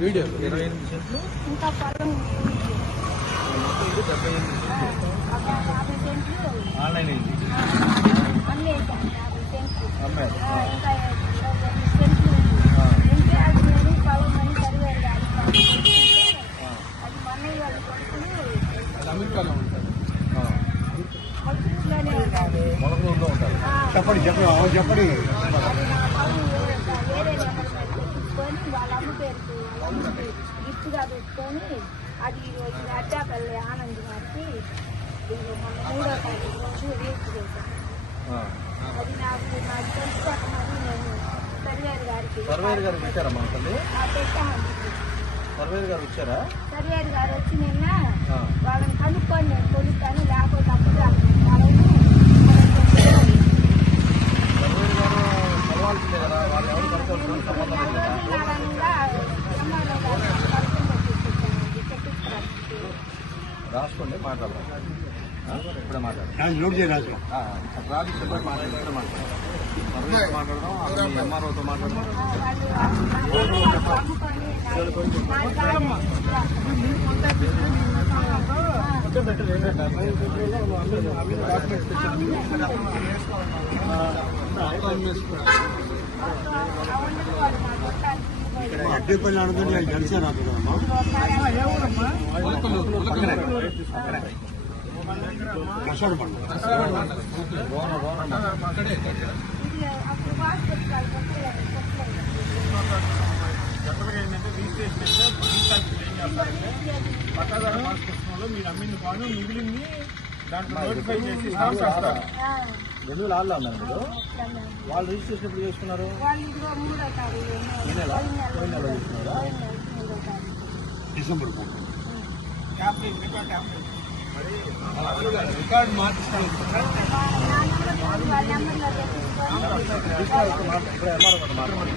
Video ఇరవై ఎనిమిది సెంట్లు ఇంకా పొలం ఉంది. మొత్తం ఇది డెబ్బై ఎనిమిది ఆ, ఒక యాభై సెంట్లు ఆన్లైన్ అయింది ఆ, అమ్మేసాను యాభై సెంట్లు అమ్మాయి ఆ, ఇంకా ఇరవై ఎనిమిది సెంట్లు ఉంది. ఆ. ఉంటే అది నేను పొలం అని చదివారు కానీ అది కొనుక్కుంటే ఆ, అది మా అన్నయ్య వాళ్ళ కొడుకులు అది అమెరికాలో ఉంటుంది ఆ, కొడుకులోనే ఉండాలి మొలకూరులో ఉంటారు ఆ, చెప్పండి చెప్పండి చెప్పండి అది నా పొలం వేరే వేరే నెంబర్ మీద తెప్పించుకొని వాళ్ళ అమ్మ పేరుకి గిఫ్ట్గా పెట్టుకొని అది ఈరోజు అడ్డాపల్లి ఆనంద్ గారికి మొన్న మూడో తారీఖు రోజు రేపు చేశాను. అది నాకు నాకు తెలుసుకోకమని నేను సర్వేర్ గారికి సర్వేర్ గారు ఇచ్చారా మన తల్లి పెట్టామండి సర్వేర్ గారు సర్వేర్ గారు వచ్చి నిన్న. వాళ్ళని కనుక్కొని నేను కొనుక్తాను లేకపోతే రాసుకోండి మాట్లాడదాం ఆ, ఇప్పుడే మాట్లాడదాం రాజు నోట్ చేయి రాజు ఆ, రాజు చెప్పండి మాట్లాడదాం ఇప్పుడే మాట్లాడదాం సర్వేతో మాట్లాడదాం అలాగే ఎంఆర్ఓతో మాట్లాడదాం అడ్డే పని అనుకుంటే జనసేన జనరల్గా ఏంటంటే ఏం చేస్తారంటే మీరు అమ్మిన పాను మిగిలింది దాంట్లో నోటిఫై చేసి స్టాంప్ వేస్తారు ఉన్నారు మీరు వాళ్ళు రిజిస్ట్రేషన్ ఎప్పుడు చేసుకున్నారు? వాళ్ళు ఇదిగో మూడో తారీఖు ఈ నెల? పోయిన పోయిన నెల తీసుకున్నారా? పోయిన నెల మూడో తారీఖు డిసెంబర్ పండు యాభై రికార్డ్ యాభై రికార్డ్ మార్చిస్తాను వాళ్ళ నెంబర్లో తెప్పించుకొని ఇప్పుడు ఎంఆర్ఓ గారు మాట్లాడండి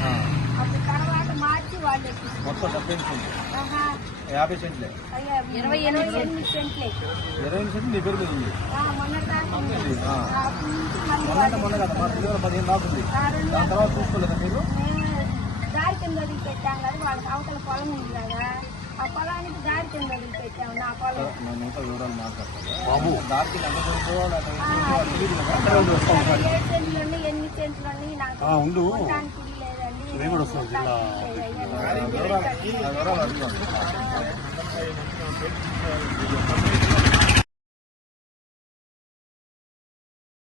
అప్పుడు తర్వాత మార్చి వాళ్ళు. మొత్తం డెబ్బై సెంట్లు ఆహా, యాభై సెంట్లే. అయ్యా, ఇరవై ఎనిమిది సెంట్లే. ఇరవై ఎనిమిది సెంట్లు నీ పేరు మీద ఉంది. ఆ, మొన్న మొన్న కదా మా పదిహేను దాని తర్వాత చూసుకోలేదా మీరు? దారి కింద పెట్టాం కదా వాళ్ళకి అవతల పొలం ఉంది కదా. ఆ పొలానికి దారి కింద పెట్టాము నా పొలం. నా మిగతా వివరాలు మాట్లాడతాను కదా. ఎన్ని సెంట్లు ఉన్నాయి నాకు ఆ, ఉండు. కొనడానికి లేదండి. నేను కూడా వస్తాను జిల్లా ఆ వివరాలు ఆ వివరాలు అడుగుతాను ఆ.